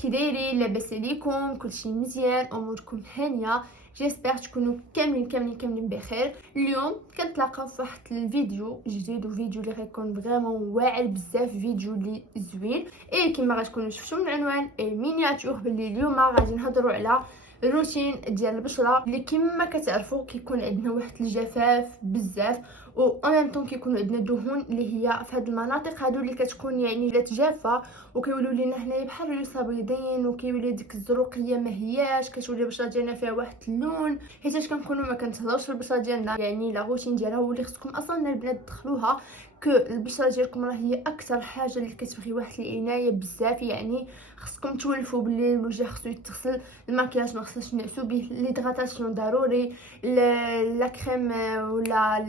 كي دايرين؟ لاباس عليكم؟ كلشي مزيان؟ اموركم هانيه؟ جيسبر تكونوا كاملين بخير. اليوم كنتلاقاو في واحد الفيديو جديد، وفيديو اللي غيكون فريمون واعر بزاف، فيديو اللي زوين كما غتكونوا شفتوا من العنوان مينياتور، باللي اليوم غادي نهضروا على الروتين ديال البشره اللي كما كتعرفوا كيكون عندنا واحد الجفاف بزاف، و ان ميم طون كيكون عندنا دهون اللي هي في هاد المناطق هادو اللي كتكون يعني جافه، وكيوليو لينا هنايا بحال الريوسه بيضين، وكيولي ديك الزروقيه ما هياش، كتولي البشره ديالنا فيها واحد اللون. حيت كنكونوا ما كنتهضرش في البشره ديالنا، يعني لا روتين ديالها هو اللي خصكم اصلا البنات تدخلوها، البشره ديالكم راه هي اكثر حاجه اللي كتبغي واحد العنايه بزاف. يعني خصكم تولفوا باللي الوجه خصو يتغسل، الماكياج ما خصناش نعسو به، ليدغاتاسيون ضروري، لا كريم ولا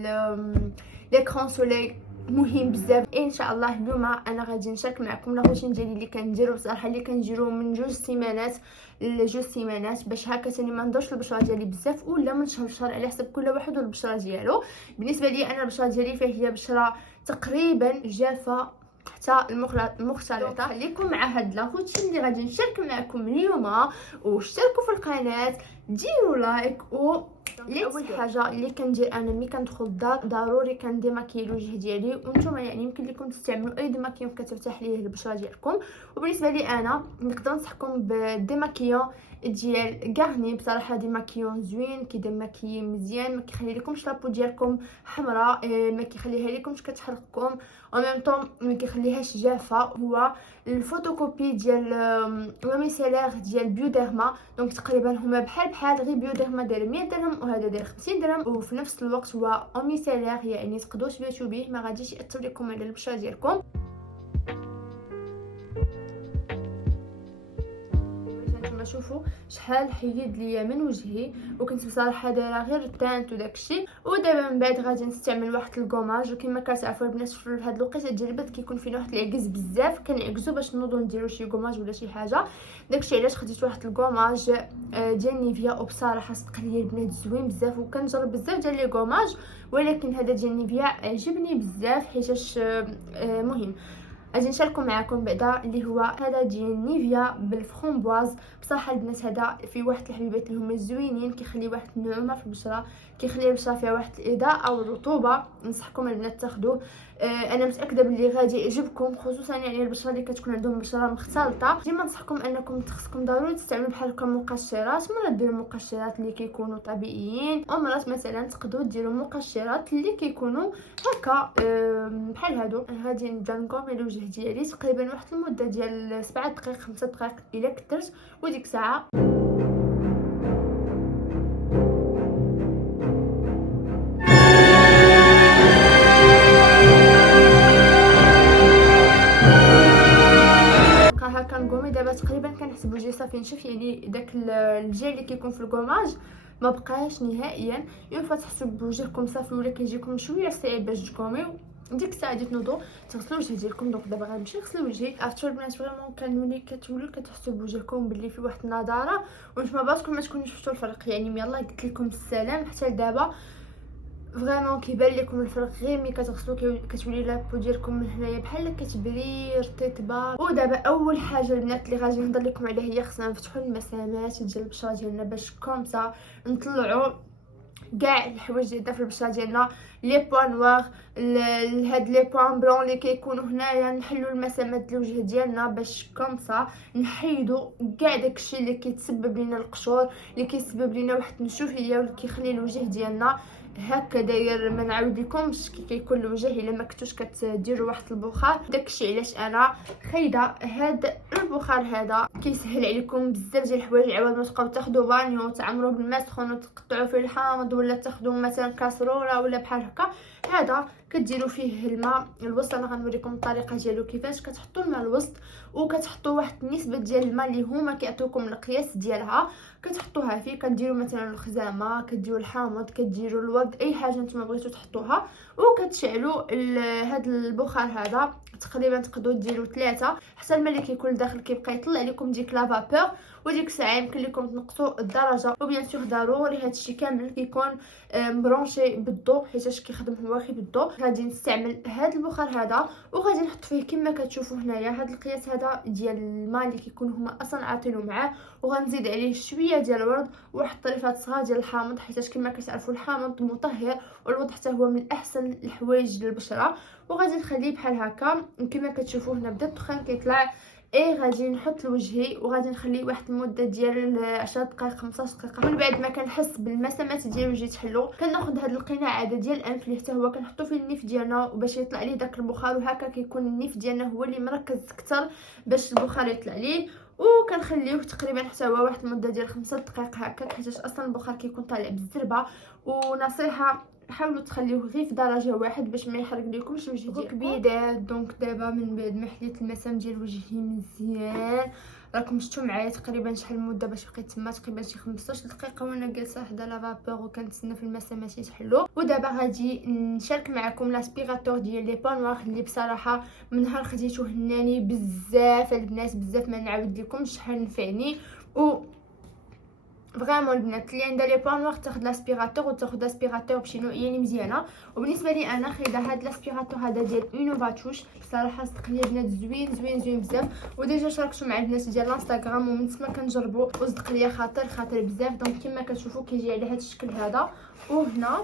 ليكرون سولي مهم بزاف. ان شاء الله اليوم انا غادي نشارك معكم لا روتين ديالي اللي كنديرو بصراحه، اللي كنديرو من 2 سيمانات لجوج سيمانات، باش هكا ثاني ما ندورش البشره ديالي بزاف ولا من شهر لشهر، على حسب كل واحد والبشره ديالو. بالنسبه لي انا البشره ديالي فهي بشره تقريبا جافه حتى المختلطه. خليكم مع هاد لا روتين اللي غادي نشارك معكم اليوم، واشتركوا في القناه، ديروا لايك. و اول حاجه اللي كندير انا ملي كندخل الدار ضروري كنديماكي الوجه ديالي، وانتم يعني يمكن لكم تستعملوا اي ديماكيون كترتاح ليه البشره ديالكم. وبالنسبه لي انا نقدر نصحكم بالديماكيون ديال غارني، بصراحه ديماكيون زوين، كيديماكي مزيان، ما كيخلي لكمش لابو ديالكم حمراء، ما كيخليها لكمش كتحرقكم، او ميم طون ما كيخليهاش جافه. هو الفوتوكوبي ديال لو ميسيلير ديال بيوديرما، دونك تقريبا هما بحال غير بيوديرما داير 100 درهم وهذا داير 50 درهم، وفي نفس الوقت هو او ميسيلير، يعني تقدروا تباتوا به، ما غاديش ياثر لكم على البشره ديالكم. شوفوا شحال حيد ليا من وجهي، وكنت بصراحه دايره غير التانت وداكشي. ودابا من بعد غادي نستعمل واحد الكوماج، وكما كتعرفوا البنات في هاد الوقيته ديال البرد كيكون فينا واحد العكز بزاف، كنعكزوا باش نوضوا نديروا شي كوماج ولا شي حاجه. داكشي علاش خديت واحد الكوماج ديال نيفيا، وبصراحه صدق ليا البنات زوين بزاف، وكنجرب بزاف ديال لي كوماج، ولكن هذا ديال نيفيا عجبني بزاف حيتاش مهم. غادي نشاركو معكم بعدا اللي هو هذا ديال نيفيا بالفرomboise. بصراحه البنات هذا في واحد الحبيبات اللي هما زوينين، كيخلي واحد النعومه في البشره، كيخلي البشره فيها واحد الاضاءه او الرطوبه. ننصحكم البنات تاخذوه، انا متاكده باللي غادي يعجبكم، خصوصا يعني البشره اللي كتكون عندهم بشره مختلطه. ديما ننصحكم انكم خصكم ضروري تستعملوا بحال هكا مقشرات، مرات ديروا مقشرات اللي كيكونوا طبيعيين، او مرات مثلا تقدروا ديروا مقشرات اللي كيكونوا هكا بحال هادو. غادي نبدا نكمل الوجه ديالي تقريبا واحد المده ديال 7 دقائق 5 دقائق الا كثرت، وديك الساعه كنقومي. دابا تقريبا كنحس بوجهي صافي نشف، يعني داك الجيل اللي كيكون في الكوماج ما بقاش نهائيا. يوم فتحسوا بوجهكم صافي ولا كيجيكم شويه صعيب باش تقوميو، ديك الساعه غادي تنوضوا تغسلوا الوجه ديالكم. دونك دابا غنمشي نغسل وجهي. افتر البنات فريمون كنولي كتحسوا بوجهكم باللي في واحد النضاره، وانتما باسكم ما تكونوش شفتوا الفرق. يعني يلاه قلت لكم السلام حتى لدابا فريمون كيبان لكم الفرق غير ملي كتغسلوا، كتولي لابو ديالكم من هنايا بحال كتبري رطيبه. ودابا اول حاجه البنات اللي غادي نهضر لكم عليها هي خصنا نفتحوا المسامات ديال البشره ديالنا باش كومسا نطلعوا كاع الحوايج ديالنا في البشره ديالنا، لي بوان نوار، هاد لي بوان بلون اللي كيكونوا هنايا، نحلوا المسامات ديال الوجه ديالنا باش كومسا نحيدوا كاع داكشي اللي كيتسبب لنا القشور، اللي كيسبب لنا واحد النشوفيه، واللي كيخلي الوجه ديالنا هكا داير. ما نعاود لكمش كي كيكون الوجه الا ما كنتوش كتديروا واحد البخار. داكشي علاش انا خايده هاد البخار هذا، كيسهل عليكم بزاف ديال الحوايج، عوض ما تبقاو تاخذوا بانيو تعمروا بالماء سخون وتقطعوا فيه الحامض، ولا تاخذوا مثلا كاسروله ولا بحال هكا. هذا كديروا فيه الماء الوسط. انا غنوريكم الطريقه ديالو كيفاش كتحطوا الماء الوسط، وكتحطوا واحد النسبه ديال الماء اللي هما كيعطيوكم القياس ديالها، كتحطوها فيه. كديروا مثلا الخزامه، كديروا الحامض، كديروا الورد، اي حاجه نتوما بغيتو تحطوها. وكتشعلوا هذا البخار هذا تقريبا تقدروا ديروا 3 حتى الماء اللي كيكون داخل كيبقى يطلع لكم ديك لا فابور. وديك الساعه يمكن لكم تنقصوا الدرجه. وبيان سور ضروري هادشي كامل كيكون مبرونشي بالضوء حيتاش كيخدم هو غير بالضوء. غادي نستعمل هذا البخار هذا وغادي نحط فيه كما كتشوفوا هنايا هذا القياس هذا ديال الماء اللي كيكون هما اصلا عاطينه معاه، وغنزيد عليه شويه ديال الورد وواحد طريفات صغار ديال الحامض حيتاش كما كتعرفوا الحامض مطهر والورد حتى هو من احسن الحوايج للبشره. وغادي نخليه بحال هكا كما كتشوفوا هنا بدا الدخان كيطلع. غادي نحط لوجهي وغادي نخليه واحد المده ديال 10 دقائق 15 دقيقه. من بعد ما كنحس بالمسامات ديال وجهي تحلو كناخذ هذا القناع هذا ديال الانف اللي حتى هو كنحطو فيه النيف ديالنا باش يطلع ليه داك البخار، وهكا كيكون النيف ديالنا هو اللي مركز اكثر باش البخار يطلع ليه. وكنخليوه تقريبا حتى هو واحد المده ديال 5 دقائق هكا حيت اصلا البخار كيكون طالع بالزربه. ونصيحه حاولوا تخليوه غير في درجه واحد باش ما يحرق لكمش الوجه ديالكم كبيده. دونك دابا من بعد ما حليت المسام ديال وجهي مزيان راكم شفتوا معايا تقريبا شحال المده باش بقيت تما تقريبا شي 15 دقيقه وانا جالسه حدا لا فابور وكنتسنى في المسامات يتحلوا. ودابا غادي نشارك معكم لاسبيراتور ديال لي بون نوار اللي بصراحه من نهار خديته هناني بزاف البنات، بزاف ما نعاود لكم شحال نفعني. و فريمون البنات اللي عندها لي بوان نوار تاخذ لاسبيراتور وتاخذ لاسبيراتور بشي نوعيه مزيانه. وبالنسبه لي انا خايده هاد لاسبيراتور هذا ديال انوفاتوش صراحه صدق لي البنات زوين زوين زوين بزاف. وديجا شاركته مع البنات ديال الانستغرام ومن تما كنجربوا وصدق لي خاطر بزاف. دونك كما كتشوفوا كيجي على هذا الشكل هذا. وهنا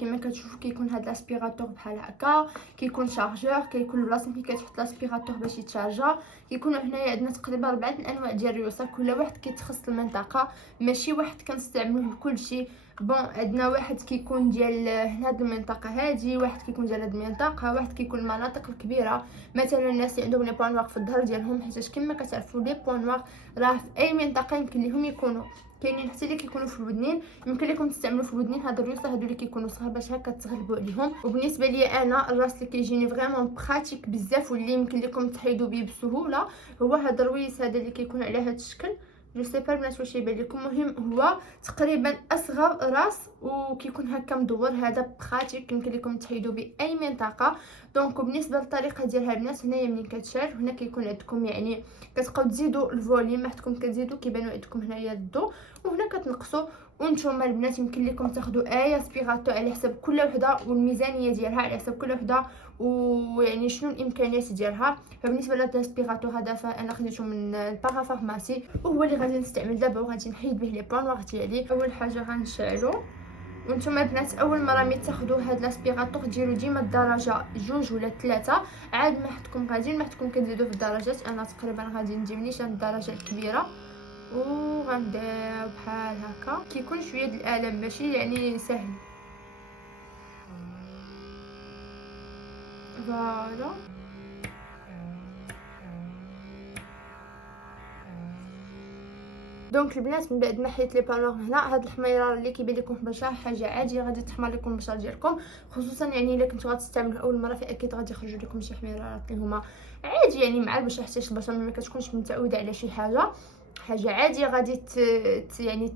كما كتشوفوا كيكون هاد لاسبيراتور بحال هكا، كيكون شارجور، كيكون البلاصه فين كتحط لاسبيراتور باش يتشارجا. كيكونوا هنايا عندنا تقريبا 4 انواع ديال الريوسه كل واحد كيتخص المنطقه، ماشي واحد كنستعملوه لكلشي. بون عندنا واحد كيكون ديال هاد المنطقه هادي، واحد كيكون ديال هاد المنطقه، واحد كيكون المناطق الكبيره مثلا الناس اللي عندهم لي بوان نوار في الظهر ديالهم حيت كما كتعرفوا لي بوان نوار راه في اي منطقه يمكن لهم يكونوا كاينين حتى اللي كيكونوا في الودنين. يمكن لكم تستعملوا في الودنين هاد الريوسه هادو اللي كيكونوا صغار باش هكا تغلبوا عليهم. وبالنسبه لي انا الراس اللي كيجيني فريمون براتيك بزاف واللي يمكن لكم تحيدوا به بسهوله هو هذا الرويس هذا اللي كيكون على هذا الشكل. جو سي با البنات واش يبان لكم، المهم هو تقريبا اصغر راس وكيكون هكا مدور. هذا براتيك يمكن لكم تحيدوا باي منطقه. دونك بالنسبه للطريقه ديالها البنات هنايا منين كتشال هنا كيكون عندكم يعني كتبقاو تزيدوا الفوليوم حيتكم كتزيدوا كيبانوا عندكم هنايا الضوء وهنا كتنقصوا. وانتم البنات يمكن لكم تاخذوا اي اسبيراتور على حسب كل وحده والميزانيه ديالها على حسب كل وحده ويعني شنو الامكانيات ديالها. فبالنسبه للاسبيراتور هذا فانا خديته من البارافارماسي وهو اللي غادي نستعمل دابا وغادي نحيد به لي بوان نوار ديالي. اول حاجه غنشعلو. وانتم البنات اول مره ملي تاخذوا هاد لاسبيراتور ديروا ديما الدرجه 2 ولا 3 عاد ما حدكم غاديين ما حدكم كتزيدوا في الدرجات. انا تقريبا غادي ندير نيشان الدرجه الكبيره وغندير بحال هكا. كيكون شويه د الالم ماشي يعني سهل. فوالا دونك البنات من بعد ما حيت لي بانور هنا هاد الحميره اللي كيبان لكم في البشره حاجه عاديه غادي تحمر لكم البشره ديالكم، خصوصا يعني الا كنتو غتستعملوا اول مره فاكيد غادي يخرجوا لكم شي حميرات اللي هما عادي يعني مع البشره حتى البشره ما كتكونش متعوده على شي حاجه عاديه غادي يعني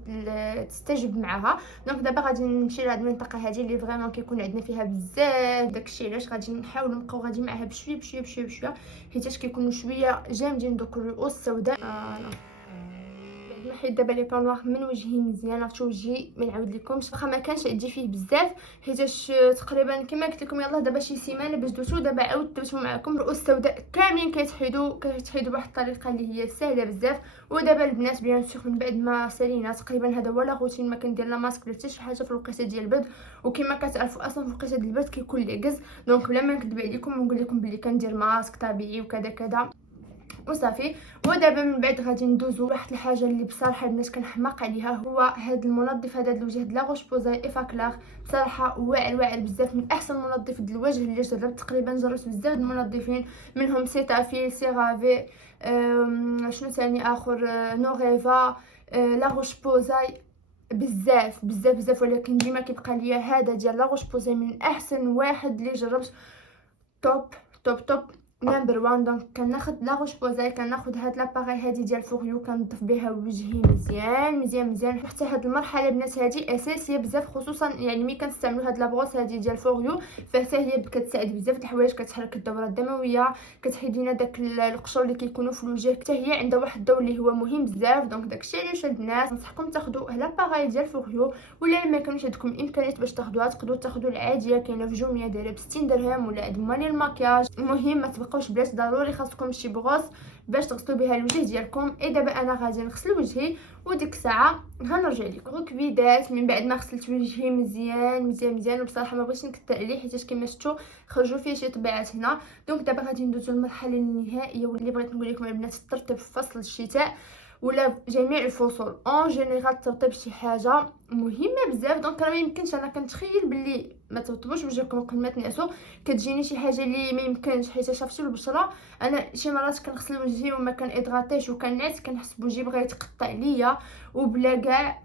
تستجب معها. دونك دابا غادي نمشي لهاد المنطقه هذه اللي فريمون كيكون عندنا فيها بزاف داكشي علاش غادي نحاولوا نبقاو غادي معها بشويه بشويه بشويه بشويه حيتاش كيكونوا شويه جامدين دوك الرؤوس السوداء. نحيد دابا لي بون نوار من وجهي مزيان. عرفتوا وجهي ما نعاود لكمش واخا ما كانش عندي فيه بزاف حيتاش تقريبا كما قلت لكم يلاه دابا شي سيمانه باش درتو. دابا عاودت درتو معكم الرؤوس السوداء كاملين كيتحيدوا بواحد الطريقه اللي هي سهله بزاف. ودابا البنات بيان سور من بعد ما سالينا تقريبا هذا هو لا روتين ما كندير لا ماسك لا حتى شي حاجه في الوقيته ديال البرد. وكما كتعرفوا اصلا في الوقيته ديال البرد كيكون ليغز دونك بلا ما نكذب عليكم ونقول لكم بلي كندير ماسك طبيعي وكذا كذا وصافي. ودابا من بعد غادي ندوزو واحد الحاجه اللي بصراحه الناس كنحماق عليها هو هذا المنظف هذا الوجه د لا روش بوزاي افاكلار. بصراحه واعر بزاف من احسن منظف د الوجه اللي جربت. تقريبا جربت بزاف د المنظفين منهم سيتافيل سيرافي شنو ثاني اخر نوريفا لا روش بوزاي بزاف بزاف بزاف ولكن ديما كيبقى ليا هذا ديال لا روش بوزاي من احسن واحد اللي جربت. توب توب توب نمبر 1. دونك كناخذ لا روش بوزاي، كناخذ هاد لاباغي هادي ديال فوريو، كنظف بها وجهي مزيان مزيان مزيان. حتى هاد المرحله بنات هادي اساسيه بزاف، خصوصا يعني ملي كنستعملوا هاد لابغوس هادي ديال فوريو، فحتى هي كتساعد بزاف د الحوايج، كتحرك الدوره الدمويه، كتحيد لنا داك القشور اللي كيكونوا في الوجه، حتى هي عندها واحد الدور اللي هو مهم بزاف. دونك داكشي علاش هاد الناس نصحكم تاخذوا لاباغي ديال فوريو، ولا ما كانوش عندكم الامكانيات باش تاخذوها تقدروا تاخذوا العاديه، كاينه في جوميا دايره ب 60 درهم، ولا عند ماني الماكياج. المهم ما تبقاوش بلاش، ضروري خاصكم شي بغوص باش تغسلوا بها الوجه ديالكم. دابا انا غادي نغسل وجهي، وديك الساعه غنرجع لكم. كبيدات من بعد ما غسلت وجهي مزيان مزيان مزيان، وبصراحه ما بغيتش نكثر عليه حيت كما شفتوا خرجوا فيه شي طبيعات هنا. دونك دابا غادي ندوزو للمرحله النهائيه، واللي بغيت نقول لكم البنات الترطيب في فصل الشتاء ولا جميع الفصول اون جينيرال، الترطيب شي حاجه مهمه بزاف. دونك راه ما يمكنش، انا كنتخيل باللي ما ترطبوش وجهكم قبل ما تنعسوا، كتجيني شي حاجه اللي ما يمكنش حيت شافتي البشره. انا شي مرات كنغسل وجهي وما كنادغاتيش وكنعس، كنحس بوجهي بغا يتقطع ليا وبلا كاع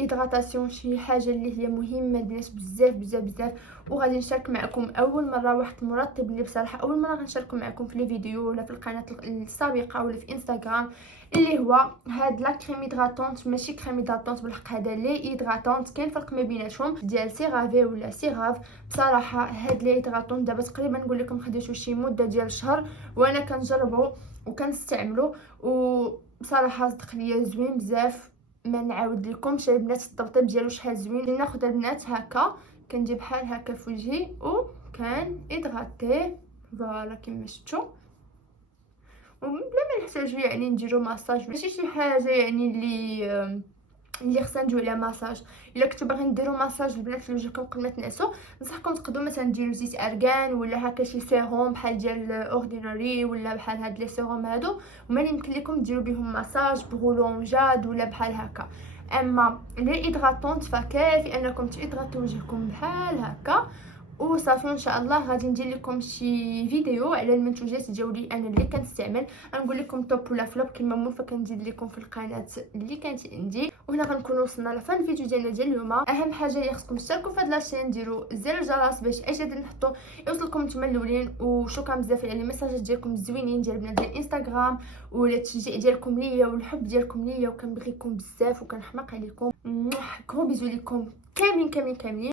هيدراتاسيون. شي حاجه اللي هي مهمه الناس بزاف بزاف بزاف. وغادي نشارك معكم اول مره واحد المرطب اللي بصراحه اول مره غنشاركو معكم في لي فيديو ولا في القناه السابقه ولا في انستغرام، اللي هو هاد لا كريم هيدراتونت. ماشي كريم هيدراتونت بالحق، هذا لي هيدراتونت، كاين فرق ما بيناتهم ديال سيرافي ولا سيراف. بصراحه هاد لي هيدراتونت دابا تقريبا نقول لكم خديتو شي مده ديال شهر وانا كنجربو وكنستعملو، وبصراحه صدق ليا زوين بزاف. ما نعاود لكمش البنات الترطيب ديالو شحال زوين. ناخذ البنات هكا، كندير بحال هكا في وجهي وكان ادغاتيه فوالا كما شفتوا، وبلا ما نحتاجو يعني نديرو ماساج، ماشي شي حاجه يعني اللي خصنا نديرو عليها ماساج. الا كنتو باغيين ديروا ماساج البنات لوجهكم قبل ما تنعسوا، نصحكم تقدروا مثلا ديروا زيت ارغان ولا هكا شي سيروم بحال ديال اورديناري ولا بحال هاد لي سيروم هادو، وما يمكن لكم ديروا بهم ماساج بغولون جاد ولا بحال هكا. اما لي هيدراتونت فكافي انكم تهيدراتو وجهكم بحال هكا وصافي. ان شاء الله غادي ندير لكم شي فيديو على المنتوجات ديالي انا اللي كنستعمل، غنقول لكم توب ولا فلوب كما مو، فكنزيد لكم في القناه اللي كانت عندي. وهنا غنكون وصلنا لفان الفيديو ديالنا ديال اليوم. اهم حاجه هي خصكم تشتركوا في هاد لاشين، ديروا زر الجرس باش اي جديد نحطو يوصلكم نتوما الاولين. وشكرا بزاف على المساجات ديالكم الزوينين ديال البنات ديال الانستغرام ولا التشجيع ديالكم ليا والحب ديالكم ليا، وكنبغيكم بزاف وكنحماق عليكم. كرو بيزو ليكم كاملين كاملين كاملين.